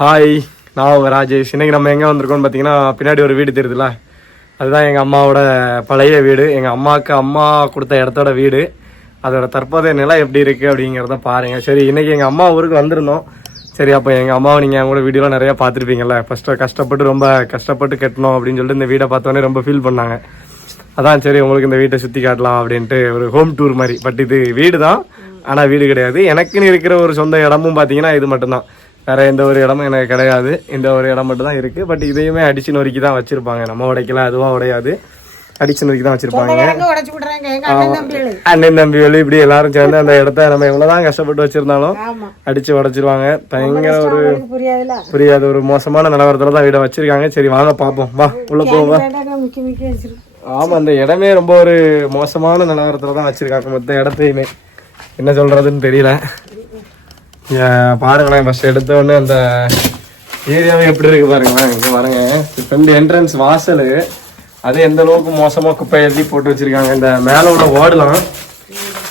Hi நான் உங்கள் ராஜேஷ். இன்னைக்கு நம்ம எங்கே வந்திருக்கோம்னு பார்த்தீங்கன்னா பின்னாடி ஒரு வீடு தெரியுதுல அதுதான் எங்கள் அம்மாவோட பழைய வீடு. எங்கள் அம்மாவுக்கு அம்மா கொடுத்த இடத்தோட வீடு. அதோட தற்போதைய நிலை எப்படி இருக்குது அப்படிங்கிறத பாருங்கள் சரி இன்றைக்கி எங்கள் அம்மா ஊருக்கு வந்திருந்தோம். சரி அப்போ எங்கள் அம்மாவை நீங்கள் அவங்களோட வீடியோலாம் நிறையா பார்த்துருப்பீங்கள்ல ஃபஸ்ட்டு கஷ்டப்பட்டு ரொம்ப கஷ்டப்பட்டு கட்டணும் அப்படின்னு சொல்லிட்டு இந்த வீடை பார்த்தோன்னே ரொம்ப ஃபீல் பண்ணாங்க. அதான் சரி உங்களுக்கு இந்த வீட்டை சுற்றி காட்டலாம் அப்படின்ட்டு ஒரு ஹோம் டூர் மாதிரி. பட் இது வீடு தான் ஆனால் வீடு கிடையாது. எனக்குன்னு இருக்கிற ஒரு சொந்த இடமும் பார்த்தீங்கன்னா இது மட்டும்தான். வேற எந்த ஒரு இடமும் எனக்கு கிடையாது. இந்த ஒரு இடம் மட்டும் தான் இருக்குது பட் இதையுமே அடிச்சு நொறுக்கி தான் வச்சுருப்பாங்க. நம்ம உடைக்கலாம் அதுவும் உடையாது. அடிச்சு நொறுக்கி தான் வச்சுருப்பாங்க. அண்ணன் தம்பி வெளி இப்படி எல்லாரும் சேர்ந்து அந்த இடத்த நம்ம எவ்வளோதான் கஷ்டப்பட்டு வச்சுருந்தாலும் அடிச்சு உடைச்சிருவாங்க. பயங்கர ஒரு புரியாத ஒரு மோசமான நிலவரத்துல தான் வீடை வச்சிருக்காங்க. சரி வாங்க பார்ப்போம். வா உள்ள போவோம் வா. வேண்டாங்க முக்கி முக்கி வச்சிருக்கு ஆமா அந்த இடமே ரொம்ப ஒரு மோசமான நிலவரத்துல தான் வச்சிருக்காங்க மொத்த இடத்தையுமே. என்ன சொல்றதுன்னு தெரியல. பாருங்களேன் ஃபர்ஸ்ட் எடுத்த உடனே அந்த ஏரியாவே எப்படி இருக்கு பாருங்களேன். இங்க பாருங்க. ஃப்ரெண்ட் என்ட்ரன்ஸ் வாசல். அது எந்த அளவுக்கு மோசமா குப்பை எழுதி போட்டு வச்சிருக்காங்க. இந்த மேல உள்ள ஓடலாம்.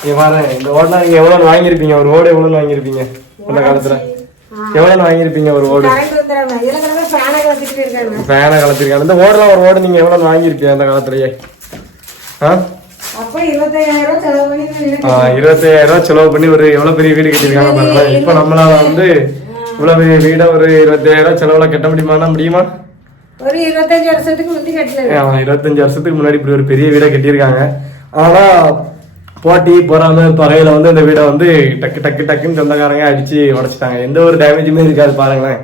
இங்க பாருங்க இந்த ஓடலாம் நீங்க எவ்வளவு வாங்கியிருப்பீங்க? ஒரு ஓடு எவ்வளவு வாங்கியிருப்பீங்க? அந்த காலத்துல. எவ்வளவு வாங்கியிருப்பீங்க ஒரு ஓடு? ஃபேனை கலத்திருக்காங்க. இந்த ஓடலாம் ஒரு ஓடு நீங்க எவ்வளவு வாங்கியிருப்பீங்க அந்த காலத்துலயே? ஆ? இருபத்தையாயிரம் ரூபாய் செலவு பண்ணி இருபத்தையாயிரம் ஒரு எவ்வளவு பெரிய வீடு கட்டியிருக்காங்க பாருங்க இப்போ நம்மளால வந்து இவ்வளவு பெரிய வீடை ஒரு இருபத்தாயிரம் ரூபாய் செலவுல கட்ட முடியுமானா முடியுமா? ஒரு இருபத்தஞ்சு வருஷத்துக்கு முந்தி கட்டல இருபத்தஞ்சு வருஷத்துக்கு முன்னாடி இப்படி ஒரு பெரிய வீடை கட்டியிருக்காங்க. ஆனா போட்டி பொறாம பகையில வந்து இந்த வீடை வந்து டக்கு டக்கு டக்குன்னு சொந்தக்காரங்க அடிச்சு உடைச்சிட்டாங்க. எந்த ஒரு டேமேஜுமே இருக்காது பாருங்களேன்.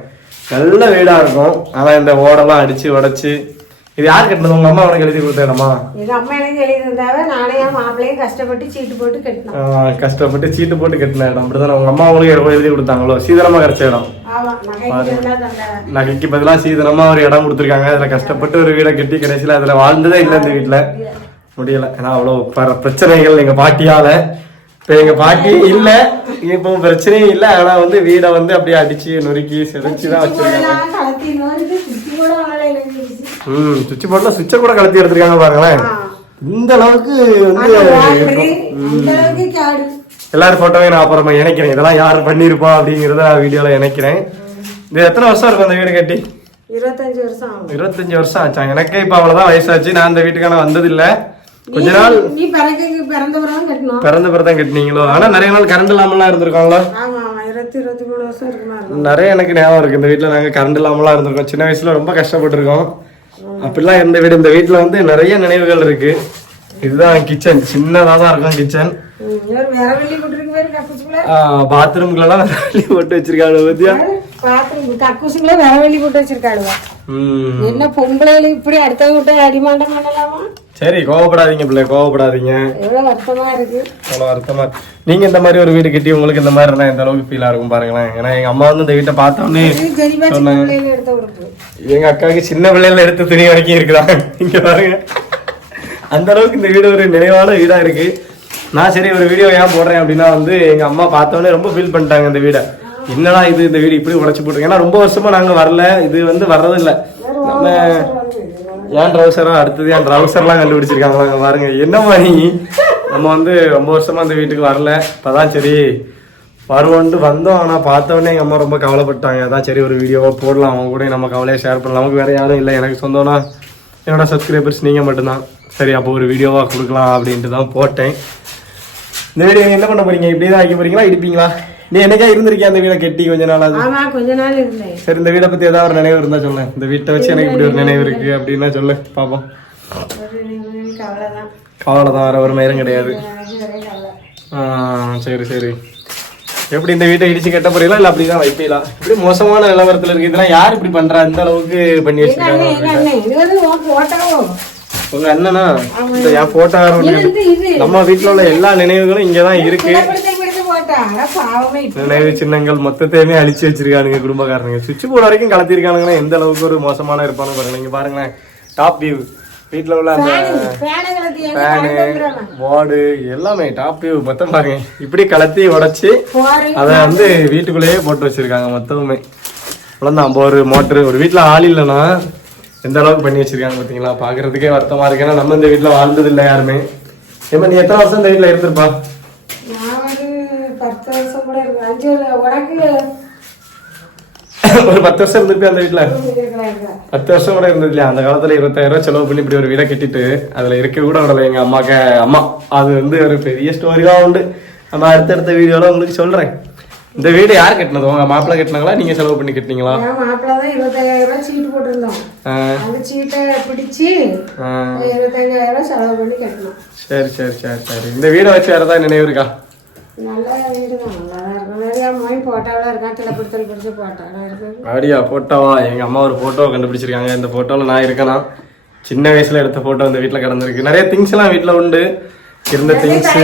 நல்ல வீடா இருக்கும். ஆனா இந்த ஓடெல்லாம் அடிச்சு உடைச்சு இது யார் கட்டினது? உங்க அம்மா உனக்கு எழுதி கொடுத்த இடமா எங்க அம்மா எனக்கு எழுதி இருந்தாவ நானே என் மாப்பிள்ளையும் கஷ்டப்பட்டு சீட்டு போட்டு கட்டினோம். ஆ, கஷ்டப்பட்டு சீட்டு போட்டு கட்டின இடம். அப்படிதானே உங்க அம்மா உங்களுக்கு எழுதி கொடுத்தாங்களோ? சீதனமா கிடைச்ச இடம். நகைக்கு பதிலாக சீதனமா ஒரு இடம் கொடுத்துருக்காங்க. அதுல கஷ்டப்பட்டு ஒரு வீடை கட்டி கடைசியில அதுல வாழ்ந்ததே இல்லை இந்த வீட்டுல முடியல. ஏன்னா அவ்வளவு பர- பிரச்சனைகள் எங்க பாட்டியால. இப்ப எங்க பாட்டி இல்ல. இப்போ பிரச்சனையும் இல்ல. ஆனா வந்து வீடை வந்து அப்படியே அடிச்சு நொறுக்கி செதைச்சு தான் வச்சிருக்காங்க நான் கலத்தி நோருக்கு சுத்தி கூட வாழை எனக்கு ம் சுவிட்ச் போர்ட்ல சுவிட்சை கூட கலத்தி எடுத்திருக்காங்க பாருங்களேன். இந்த அளவுக்கு வந்து எல்லாரும் போட்டோவையும் நான் அப்புறமா இணைக்கிறேன். இதெல்லாம் யார் பண்ணியிருப்பா அப்படிங்கிறத நான் வீடியோல இணைக்கிறேன். இது எத்தனை வருஷம் இருக்கும் அந்த வீடு கட்டி? இருபத்தஞ்சு வருஷம் இருபத்தஞ்சு வருஷம் ஆச்சா எனக்கே இப்ப அவ்வளவுதான் வயசாச்சு. நான் அந்த வீட்டுக்கான வந்ததில்ல. கொஞ்ச நாள் நீ பிறந்த பிறந்த கட்டினீங்களோ? ஆனா நிறைய நாள் கரண்ட் இல்லாமலாம் இருந்திருக்காங்களா? நிறைய எனக்கு ஞாபகம் இருக்கு. இந்த வீட்டுல நாங்க கரண்ட் இல்லாமலாம் இருந்திருக்கோம். சின்ன வயசுல ரொம்ப கஷ்டப்பட்டிருக்கோம். அப்படிலாம் இருந்த வீடு இந்த வீட்டுல வந்து நிறைய நினைவுகள் இருக்கு. இதுதான் கிச்சன் சின்னதா தான் இருக்கும் கிச்சன் ம், இவர் வேற வெள்ளி போட்டுருக்கு பேரு கக்கூசுக்குள்ள பாத்ரூம்குள்ளலாம் வெள்ளி போட்டு வச்சிருக்காங்க பத்தியா? பாத்ரூம் கக்கூசுக்குள்ள வேற வெள்ளி போட்டு வச்சிருக்காளுவா. என்ன பொம்பளைல இப்படி அடுத்த விட்டு அடிமாண்டம் பண்ணலாமா? சரி கோவப்படாதீங்க பிள்ளை கோவப்படாதீங்க. எவ்வளவு வருத்தமா இருக்கு. அவ்வளோ அர்த்தமா நீங்க இந்த மாதிரி ஒரு வீடு கட்டி உங்களுக்கு இந்த மாதிரி இருந்தா எந்த அளவுக்கு ஃபீலா இருக்கும் பாருங்களேன். ஏன்னா எங்க அம்மா வந்து இந்த வீட்டை பார்த்தோன்னே இது ஜெனிபா சின்ன பிள்ளையில எடுத்த உடுப்பு. எங்க அக்காவுக்கு சின்ன பிள்ளைல எடுத்த துணி வரைக்கும் இருக்குதா? இங்க பாருங்க. அந்த அளவுக்கு இந்த வீடு ஒரு நினைவான வீடா இருக்கு. நான் சரி ஒரு வீடியோ ஏன் போடுறேன் அப்படின்னா வந்து எங்க அம்மா பார்த்தோன்னே ரொம்ப ஃபீல் பண்ணிட்டாங்க இந்த வீடை. என்னடா இது இந்த வீடு இப்படி உடைச்சு போட்டுருங்க ஏன்னா ரொம்ப வருஷமா நாங்க வரல. இது வந்து வர்றது இல்ல நம்ம ஏன் ட்ரௌசரா அடுத்தது ஏன் ட்ரௌசர்லாம் கண்டுபிடிச்சிருக்காங்க பாருங்க. என்ன மாதிரி? நம்ம வந்து ரொம்ப வருஷமா இந்த வீட்டுக்கு வரல. இப்பதான் சரி வருவோன்ட்டு வந்தோம். ஆனால் பார்த்தோன்னே எங்கள் அம்மா ரொம்ப கவலைப்பட்டாங்க. அதான் சரி ஒரு வீடியோவை போடலாம். அவங்க கூட நம்ம கவலையை ஷேர் பண்ணலாம். நமக்கு வேறு யாரும் இல்லை. எனக்கு சொந்தம்னா என்னோடய சப்ஸ்கிரைபர்ஸ் நீங்கள் மட்டும்தான். சரி அப்போ ஒரு வீடியோவாக கொடுக்கலாம் அப்படின்ட்டு தான் போட்டேன். இந்த வீடியோ என்ன பண்ண போகிறீங்க இப்படி தான் வைக்க போகிறீங்களா இடிப்பீங்களா? நீ என்னைக்கா இருந்திருக்கியா அந்த வீடை கட்டி கொஞ்ச நாள் அது ஆமா கொஞ்ச நாள் இருந்தேன். சரி இந்த வீடை பற்றி ஏதாவது ஒரு நினைவு இருந்தா சொல்லு இந்த வீட்டை வச்சு எனக்கு இப்படி ஒரு நினைவு இருக்கு அப்படின்னா சொல்லு பார்ப்போம் ஒரு நிமிஷம் அவ்வளவுதான் கவலை தான் வேற ஒரு மயிரும் கிடையாது. எனக்கு சரி சரி. எப்படி இந்த வீட்டை இடிச்சு கட்ட போறீங்களா? இல்ல அப்படிதான் வைப்பீங்களா? இப்படி மோசமான நிலவரத்துல இருக்கு. இதெல்லாம் யார் இப்படி பண்றா? இந்த அளவுக்கு பண்ணி வச்சிருக்காங்க? உங்க அண்ணனா? இந்த என் போட்டோ. நம்ம வீட்டுல உள்ள எல்லா நினைவுகளும் இங்கதான் இருக்கு. நினைவு சின்னங்கள் மொத்தத்தையுமே அழிச்சு வச்சிருக்கானுங்க குடும்பக்காரனுங்க. சுவிட்ச் போர்டு வரைக்கும் கலத்திருக்கானுங்கன்னா எந்த அளவுக்கு ஒரு மோசமான இருப்பானு பாருங்க. இங்க பாருங்களேன் டாப் வியூ வீட்டுல உள்ள அந்த ஃபேனை. போர்டு எல்லாமே டாப் வியூ மொத்தம் பாருங்க. இப்படி கலத்தி உடைச்சு. அதை வந்து வீட்டுக்குள்ளேயே போட்டு வச்சிருக்காங்க மொத்தமுமே. அவ்வளோதான் நம்ம ஒரு மோட்ரு ஒரு வீட்டில் ஆள் இல்லைன்னா எந்த அளவுக்கு பண்ணி வச்சிருக்காங்க பார்த்தீங்களா பார்க்கறதுக்கே வருத்தமா இருக்கு. ஏன்னா நம்ம இந்த வீட்டில் வாழ்ந்தது இல்லை யாருமே. ஏமா நீ எத்தனை வருஷம் இந்த வீட்டில் இருந்திருப்பா? பத்து வருஷம் கூட இருக்கு. அஞ்சு உனக்கு ஒரு பத்து வருஷம் இருந்திருப்பேன் அந்த வீட்டுல. பத்து வருஷம் கூட இருந்தது இல்லையா அந்த காலத்துல இருபத்தாயிரம் ரூபாய் செலவு பண்ணி இப்படி ஒரு வீடை கட்டிட்டு அதுல இருக்க கூட விடல எங்க அம்மாக்கு அம்மா அது வந்து ஒரு பெரிய ஸ்டோரி தான் உண்டு. நம்ம அடுத்தடுத்த வீடியோல உங்களுக்கு சொல்றேன். இந்த வீடு யார் கட்டினது? உங்க மாப்பிள்ளை கட்டினாங்களா? நீங்க செலவு பண்ணி கட்டினீங்களா? மாப்பிள்ளை தான் இருபத்தையாயிரம் ரூபாய் சீட்டு போட்டிருந்தோம் அந்த சீட்டை பிடிச்சு ரூபாய் செலவு பண்ணி கட்டணும் சரி சரி சரி சரி. இந்த வீடை வச்சு வேற ஏதாவது நினைவு இருக்கா? அப்படியா போட்டோவா எங்க அம்மா ஒரு போட்டோ கண்டுபிடிச்சிருக்காங்க. இந்த போட்டோல நான் இருக்கேனா? சின்ன வயசுல எடுத்த போட்டோ இந்த வீட்டுல கிடந்திருக்கு. நிறைய திங்ஸ் எல்லாம் வீட்டுல உண்டு. இருந்த திங்ஸ்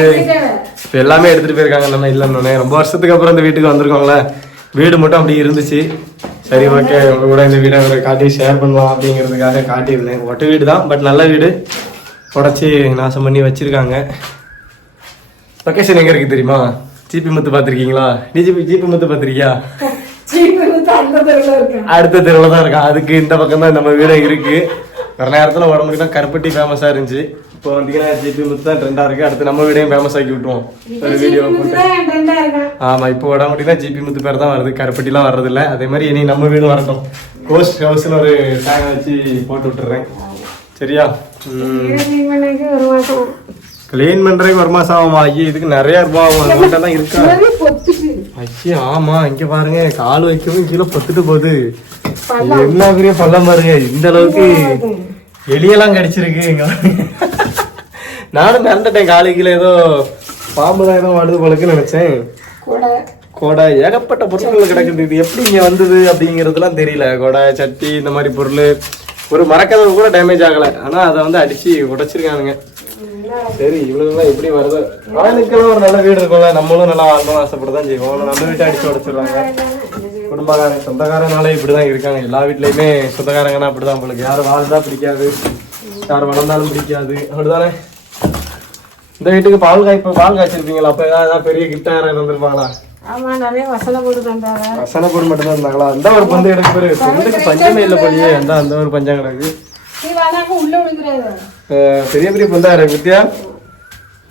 இப்போ எல்லாமே எடுத்துட்டு போயிருக்காங்க நம்ம இல்லைன்னு ரொம்ப வருஷத்துக்கு அப்புறம் இந்த வீட்டுக்கு வந்திருக்கோம்ல. வீடு மட்டும் அப்படி இருந்துச்சு. சரி ஓகே. உங்க கூட இந்த வீடை ஒரு காட்டி ஷேர் பண்ணலாம் அப்படிங்கிறதுக்காக காட்டியிருந்தேன். ஒட்டு வீடு தான் பட் நல்ல வீடு. உடச்சி நாசம் பண்ணி வச்சிருக்காங்க. லொக்கேஷன் எங்க இருக்கு தெரியுமா? ஜிபி முத்து பார்த்துருக்கீங்களா? டிஜிபி ஜிபி முத்து அந்த தெருவில் இருக்கேன் அடுத்த தெருவில் தான் இருக்கா. அதுக்கு இந்த பக்கம் தான் நம்ம வீடு இருக்கு. வர நேரத்தில் உடம்புக்கு தான் கருப்பட்டி ஃபேமஸாக இருந்துச்சு. இப்போ வந்தீங்கன்னா ஜிபி முத்து தான் ட்ரெண்டாக இருக்கு. அடுத்து நம்ம வீடையும் ஃபேமஸ் ஆக்கி விட்டுருவோம். ஒரு வீடியோ போட்டு. இருக்கேன் ஆமா இப்போ உடம்புக்கு தான் ஜிபி முத்து பேர் தான் வருது. கருப்பட்டிலாம் வர்றதில்ல. அதே மாதிரி இனி நம்ம வீடும் வரட்டும். கோஸ்ட் ஹவுஸ்னு ஒரு டேங் வச்சு போட்டு விட்டுறேன். சரியா? ஒரு மாசம். க்ளீன் பண்றதுக்கு ஒரு மாசம் ஆகுமா ஐயா இதுக்கு நிறைய ஆகும். அமௌண்ட்டெல்லாம் இருக்கா? ஐயா ஆமா இங்க பாருங்க கால் வைக்கவும் கீழே பொத்துட்டு போகுது. என்ன பெரிய பள்ளம் பாருங்க இந்த அளவுக்கு எலியெல்லாம் கடிச்சிருக்கு எங்க நானும் மிரண்டுட்டேன் காலு கீழே ஏதோ பாம்பு தான் ஏதோ வாடுது போலக்குன்னு நினைச்சேன். கூட. ஏகப்பட்ட பொருட்கள் கிடக்குது. இது எப்படி இங்க வந்தது அப்படிங்கறதுலாம் தெரியல. கொடை சட்டி இந்த மாதிரி பொருள். ஒரு மரக்கதவு கூட டேமேஜ் ஆகல. ஆனா அதை வந்து அடிச்சு உடைச்சிருக்கானுங்க. சரி இவ்வளவுதான் எப்படி வருது. ஆளுக்கெல்லாம் ஒரு நல்ல வீடு இருக்கும்ல நம்மளும் நல்லா வாழணும் ஆசைப்பட தான் செய்வோம் நம்ம வீட்டை அடிச்சு உடைச்சிடுறாங்க. குடும்பக்காரங்க சொந்தக்காரனாலே இப்படிதான் இருக்காங்க. எல்லா வீட்லயுமே சொந்தக்காரங்கன்னா அப்படிதான் உங்களுக்கு யாரும் வாழ்ந்தா பிடிக்காது. யார் வளர்ந்தாலும் பிடிக்காது. அப்படிதானே இந்த வீட்டுக்கு பால் காய் பால் காய்ச்சிருப்பீங்களா? அப்ப ஏதாவது பெரிய கிஃப்டா யாரும் இருந்திருப்பாங்களா ஆமா நிறைய போட்டு தந்தாங்க. மட்டும் தான் இருந்தாங்களா அந்த ஒரு பந்து எடுக்க பேரு. பொண்ணுக்கு பஞ்சமே இல்லை போலியே. அந்த அந்த ஒரு பஞ்சம் கிடக்கு. பெரிய பெரிய பந்தா இருக்கு வித்தியா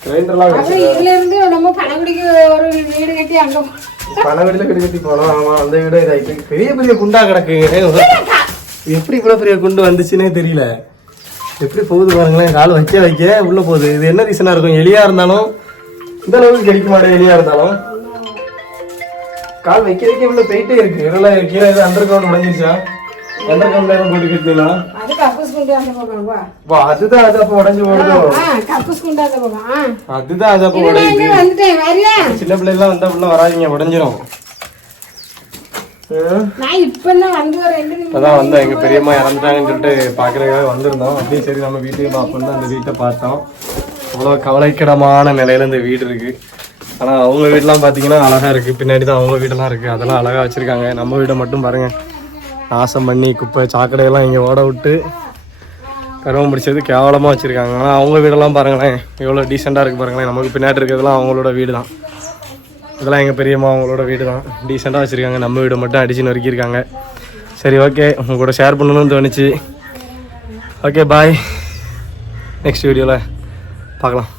கிரைண்டர்லாம் இதுல இருந்து நம்ம பணக்குடிக்கு ஒரு வீடு கட்டி அங்க போ- பல வீடுல கட்டி போனோம் ஆமா அந்த வீடு இதாயிட்டு. பெரிய பெரிய குண்டா கிடக்கு எப்படி இவ்வளவு பெரிய குண்டு வந்துச்சுன்னே தெரியல. எப்படி போகுது பாருங்களேன். கால் வைக்க வைக்க உள்ள போகுது. இது என்ன ரீசனா இருக்கும்? எலியா இருந்தாலும் இந்த அளவுக்கு கிடைக்க மாட்டேன் எலியா இருந்தாலும். கால் வைக்க வைக்க உள்ள போயிட்டே இருக்கு. இதெல்லாம் கீழே அண்டர் கிரவுண்ட் உடஞ்சிருச்சா? எதுவும் போயிட்டு இருக்கீங்களா அது கக்கூஸ் குண்டு அந்த பக்கம் வா அதுதான் அது அப்ப உடஞ்சு அந்த அதுதான் அது வந்துட்டேன் வரியா சின்ன பிள்ளைலாம் வந்தா உள்ள வராதீங்க உடஞ்சிரும். நான் இப்பதான் வந்து அதான் வந்தோம் எங்க பெரியம்மா இறந்துட்டாங்கன்னு சொல்லிட்டு பாக்குறதுக்காக வந்திருந்தோம் அப்படியே சரி நம்ம வீட்டையும் பார்ப்போம் தான் அந்த வீட்டை பார்த்தோம் அவ்வளவு கவலைக்கிடமான நிலையில இந்த வீடு இருக்கு ஆனா அவங்க வீடுலாம் பாத்தீங்கன்னா அழகா இருக்கு பின்னாடி தான் அவங்க வீடெல்லாம் இருக்கு அதெல்லாம் அழகா வச்சிருக்காங்க நம்ம வீடை மட்டும் பாருங்க நாசம் பண்ணி குப்பை சாக்கடையெல்லாம் இங்கே ஓட விட்டு கருவம் பிடிச்சது கேவலமாக வச்சுருக்காங்க. ஆனால் அவங்க வீடெல்லாம் பாருங்களேன் எவ்வளோ டீசெண்டாக இருக்குது பாருங்களேன். நமக்கு பின்னாடி இருக்கிறதுலாம் அவங்களோட வீடு தான் இதெல்லாம் எங்கள் பெரியம்மா அவங்களோட வீடு தான் டீசெண்டாக வச்சுருக்காங்க. நம்ம வீடு மட்டும் அடிச்சு நொறுக்கியிருக்காங்க. சரி ஓகே உங்கள் கூட ஷேர் பண்ணணும்னு தோணுச்சு. ஓகே பாய் நெக்ஸ்ட் வீடியோவில் பார்க்கலாம்.